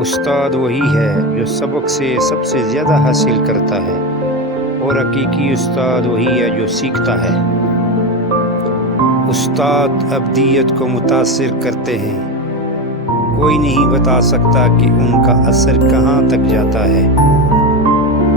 उस्ताद वही है जो सबक से सबसे ज़्यादा हासिल करता है, और हकीकी उस्ताद वही है जो सीखता है। उस्ताद अब्दियत को मुतासिर करते हैं, कोई नहीं बता सकता कि उनका असर कहाँ तक जाता है।